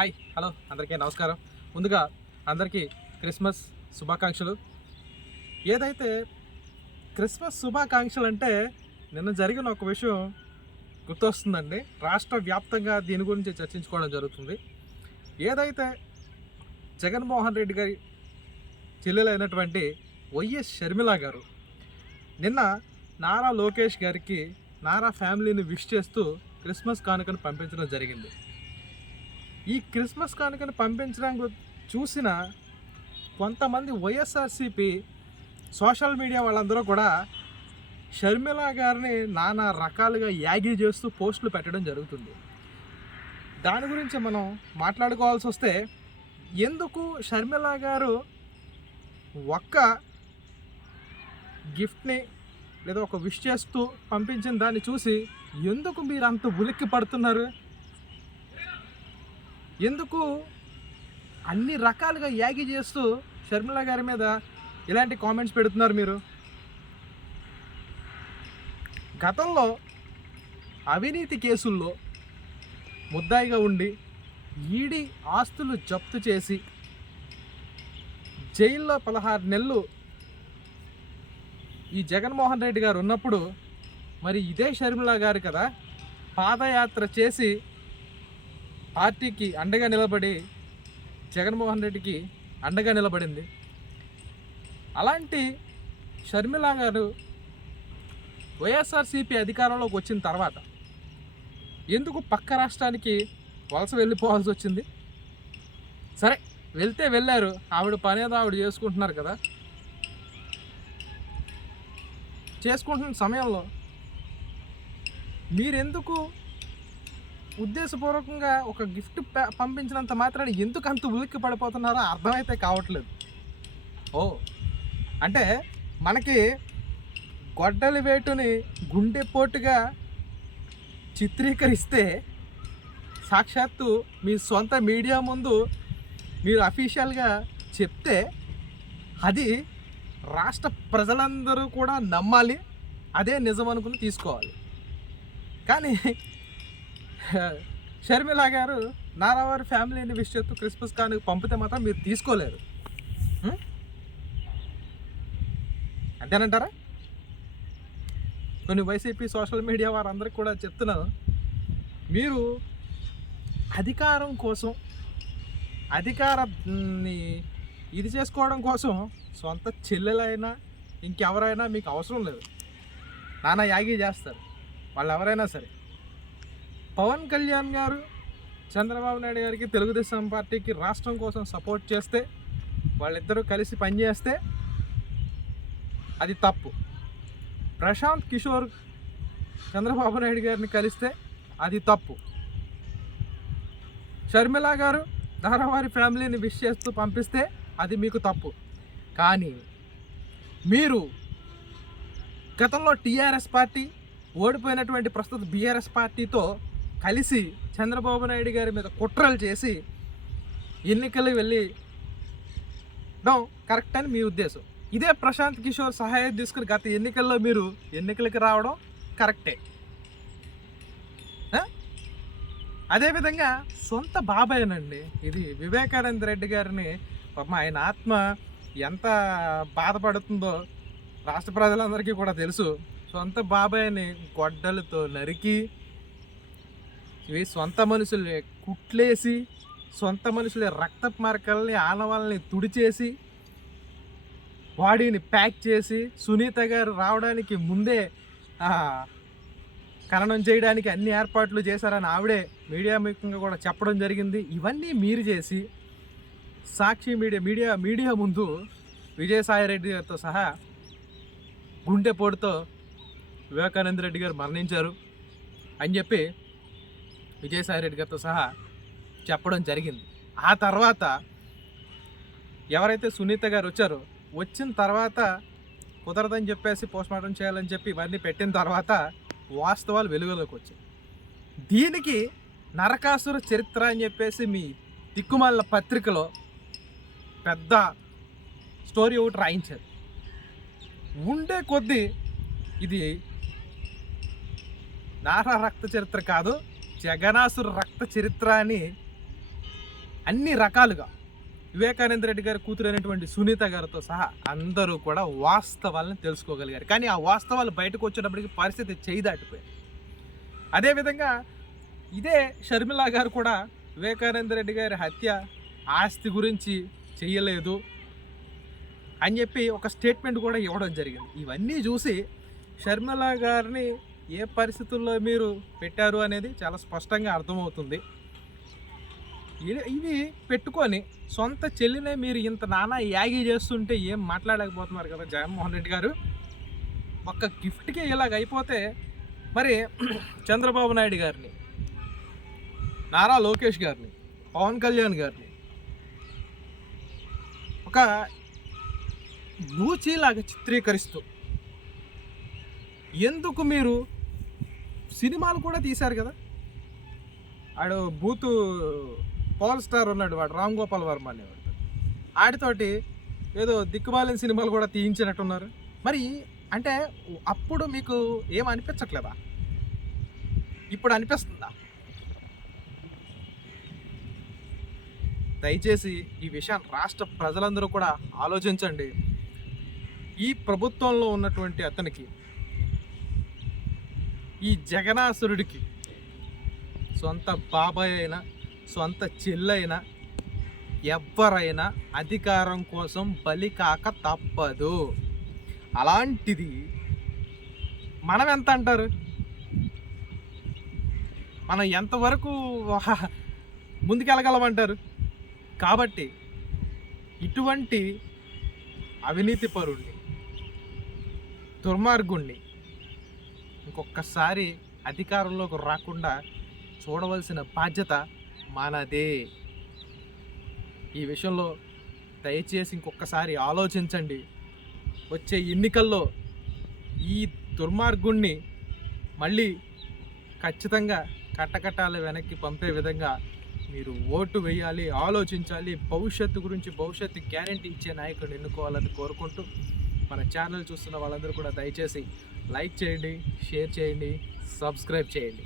Hi hello అందరికీ నమస్కారం. ముందుగా అందరికీ క్రిస్మస్ శుభాకాంక్షలు. ఏదైతే క్రిస్మస్ శుభాకాంక్షలు అంటే నిన్న జరిగిన ఒక విషయం గుర్తొస్తుందండి. రాష్ట్ర వ్యాప్తంగా దీని గురించి చర్చించుకోవడం జరుగుతుంది. ఏదైతే జగన్మోహన్ రెడ్డి గారి చెల్లెలైనటువంటి వైఎస్ షర్మిల గారు నిన్న నారా లోకేష్ గారికి నారా ఫ్యామిలీని విష్ చేస్తూ క్రిస్మస్ కానుకను పంపించడం జరిగింది. ఈ క్రిస్మస్ కానుకను పంపించడానికి చూసిన కొంతమంది వైఎస్ఆర్సిపి సోషల్ మీడియా వాళ్ళందరూ కూడా షర్మిల గారిని నానా రకాలుగా యాగి చేస్తూ పోస్టులు పెట్టడం జరుగుతుంది. దాని గురించి మనం మాట్లాడుకోవాల్సి వస్తే ఎందుకు షర్మిల గారు ఒక్క గిఫ్ట్ని లేదా ఒక విష్ చేస్తూ పంపించిన దాన్ని చూసి ఎందుకు మీరు అంత ఉలిక్కి పడుతున్నారు ఎందుకు అన్ని రకాలుగా యాగి చేస్తూ షర్మిల గారి మీద ఇలాంటి కామెంట్స్ పెడుతున్నారు మీరు? గతంలో అవినీతి కేసుల్లో ముద్దాయిగా ఉండి ఈడీ ఆస్తులు జప్తు చేసి జైల్లో పదహారు నెలలు ఈ జగన్మోహన్ రెడ్డి గారు ఉన్నప్పుడు మరి ఇదే షర్మిల గారు కదా పాదయాత్ర చేసి పార్టీకి అండగా నిలబడి జగన్మోహన్ రెడ్డికి అండగా నిలబడింది. అలాంటి షర్మిల గారు వైఎస్ఆర్సీపీ అధికారంలోకి వచ్చిన తర్వాత ఎందుకు పక్క రాష్ట్రానికి వలస వెళ్ళిపోవాల్సి వచ్చింది? సరే వెళ్తే వెళ్ళారు. ఆవిడ పని ఏదో ఆవిడ చేసుకుంటున్నారు కదా. చేసుకుంటున్న సమయంలో మీరెందుకు ఉద్దేశపూర్వకంగా ఒక గిఫ్ట్ ప- పంపించినంత మాత్రాన్ని ఎందుకు అంత ఉలిక్కి పడిపోతున్నారో అర్థమైతే కావట్లేదు. ఓ అంటే మనకి గొడ్డలి వేటుని గుండెపోటుగా చిత్రీకరిస్తే సాక్షాత్తు మీ సొంత మీడియా ముందు మీరు అఫీషియల్గా చెప్తే అది రాష్ట్ర ప్రజలందరూ కూడా నమ్మాలి అదే నిజం అనుకుని తీసుకోవాలి. కానీ షర్మిల గారు నారావారి ఫ్యామిలీని విష్ చేస్తూ క్రిస్మస్ కానుక పంపితే మాత్రం మీరు తీసుకోలేరు. అంతేనంటారా? కొన్ని వైసీపీ సోషల్ మీడియా వారందరికీ కూడా చెప్తున్నాను. మీరు అధికారం కోసం అధికారాన్ని ఇది చేసుకోవడం కోసం సొంత చెల్లెలైనా ఇంకెవరైనా మీకు అవసరం లేదు. నాన్న యాగి చేస్తారు. వాళ్ళు ఎవరైనా సరే. పవన్ కళ్యాణ్ గారు చంద్రబాబు నాయుడు గారికి తెలుగుదేశం పార్టీకి రాష్ట్రం కోసం సపోర్ట్ చేస్తే వాళ్ళిద్దరూ కలిసి పనిచేస్తే అది తప్పు. ప్రశాంత్ కిషోర్ చంద్రబాబు నాయుడు గారిని కలిస్తే అది తప్పు. షర్మిల గారు ధారావారి ఫ్యామిలీని విష్ చేస్తూ పంపిస్తే అది మీకు తప్పు. కానీ మీరు గతంలో టీఆర్ఎస్ పార్టీ ఓడిపోయినటువంటి ప్రస్తుత బీఆర్ఎస్ పార్టీతో కలిసి చంద్రబాబు నాయుడు గారి మీద కుట్రలు చేసి ఎన్నికలు వెళ్ళి కరెక్ట్ అని మీ ఉద్దేశం. ఇదే ప్రశాంత్ కిషోర్ సహాయం తీసుకుని గత ఎన్నికల్లో మీరు ఎన్నికలకి రావడం కరెక్టే అదేవిధంగా సొంత బాబాయ్నండి. ఇది వివేకానంద రెడ్డి గారిని పాపం ఆయన ఆత్మ ఎంత బాధపడుతుందో రాష్ట్ర ప్రజలందరికీ కూడా తెలుసు. సొంత బాబాయ్ని గొడ్డలతో నరికి ఇవి సొంత మనుషుల్ని కుట్లేసి సొంత మనుషుల రక్త మార్కల్ని ఆనవాళ్ళని తుడిచేసి బాడీని ప్యాక్ చేసి సునీత గారు రావడానికి ముందే ఖననం చేయడానికి అన్ని ఏర్పాట్లు చేశారని ఆవిడే మీడియా ముఖ్యంగా కూడా చెప్పడం జరిగింది. ఇవన్నీ మీరు చేసి సాక్షి మీడియా మీడియా మీడియా ముందు విజయసాయి రెడ్డి గారితో సహా గుండెపోటుతో వివేకానంద రెడ్డి గారు మరణించారు అని చెప్పి విజయసాయి రెడ్డి గారితో సహా చెప్పడం జరిగింది. ఆ తర్వాత ఎవరైతే సునీత గారు వచ్చారో వచ్చిన తర్వాత కుదరదని చెప్పేసి పోస్ట్ మార్టం చేయాలని చెప్పి ఇవన్నీ పెట్టిన తర్వాత వాస్తవాలు వెలుగులోకి వచ్చాయి. దీనికి నరకాసుర చరిత్ర అని చెప్పేసి మీ దిక్కుమాల పత్రికలో పెద్ద స్టోరీ ఒకటి రాయించారు. ఉండే కొద్దీ ఇది నారా రక్త చరిత్ర కాదు జగనాసుర రక్త చరిత్ర అని అన్ని రకాలుగా వివేకానంద రెడ్డి గారి కూతురు అయినటువంటి సునీత గారితో సహా అందరూ కూడా వాస్తవాలను తెలుసుకోగలిగారు. కానీ ఆ వాస్తవాలు బయటకు వచ్చేటప్పటికి పరిస్థితి చేయి దాటిపోయింది అదేవిధంగా ఇదే షర్మిల గారు కూడా వివేకానంద రెడ్డి గారి హత్య ఆస్తి గురించి చేయలేదు అని చెప్పి ఒక స్టేట్మెంట్ కూడా ఇవ్వడం జరిగింది. ఇవన్నీ చూసి షర్మిల గారిని ఏ పరిస్థితుల్లో మీరు పెట్టారు అనేది చాలా స్పష్టంగా అర్థమవుతుంది. ఇవి- పెట్టుకొని సొంత చెల్లినే మీరు ఇంత నానా యాగి చేస్తుంటే ఏం మాట్లాడలేకపోతున్నారు కదా జగన్మోహన్ రెడ్డి గారు? ఒక్క గిఫ్ట్కి ఇలాగ అయిపోతే మరి చంద్రబాబు నాయుడు గారిని నారా లోకేష్ గారిని పవన్ కళ్యాణ్ గారిని ఒక బూచీలాగా చిత్రీకరిస్తూ ఎందుకు మీరు సినిమాలు కూడా తీశారు కదా? ఆడు బూతు పవర్ స్టార్ ఉన్నాడు వాడు రామ్ గోపాల్ వర్మ అనేవాడు ఆడితోటి ఏదో దిక్కుమాలిన సినిమాలు కూడా తీయించినట్టున్నారు. మరి అంటే అప్పుడు మీకు ఏం అనిపించట్లేదా? ఇప్పుడు అనిపిస్తుందా? దయచేసి ఈ విషయాన్ని రాష్ట్ర ప్రజలందరూ కూడా ఆలోచించండి. ఈ ప్రభుత్వంలో ఉన్నటువంటి అతనికి ఈ జగనాసురుడికి సొంత బాబాయ్ అయినా సొంత చెల్లైనా ఎవ్వరైనా అధికారం కోసం బలి కాక తప్పదు. అలాంటిది మనం ఎంత అంటారు? మనం ఎంతవరకు ముందుకెళ్ళగలమంటారు? కాబట్టి ఇటువంటి అవినీతి పరుణ్ణి దుర్మార్గుణ్ణి ఇంకొకసారి అధికారంలోకి రాకుండా చూడవలసిన బాధ్యత మనదే. ఈ విషయంలో దయచేసి ఇంకొకసారి ఆలోచించండి. వచ్చే ఎన్నికల్లో ఈ దుర్మార్గుణ్ణి మళ్ళీ ఖచ్చితంగా కట్టకట్టాల వెనక్కి పంపే విధంగా మీరు ఓటు వేయాలి ఆలోచించాలి భవిష్యత్తు గురించి భవిష్యత్తు గ్యారంటీ ఇచ్చే నాయకుడు ఎన్నుకోవాలని కోరుకుంటూ మన ఛానల్ చూస్తున్న వాళ్ళందరూ కూడా దయచేసి లైక్ చేయండి షేర్ చేయండి సబ్స్క్రైబ్ చేయండి.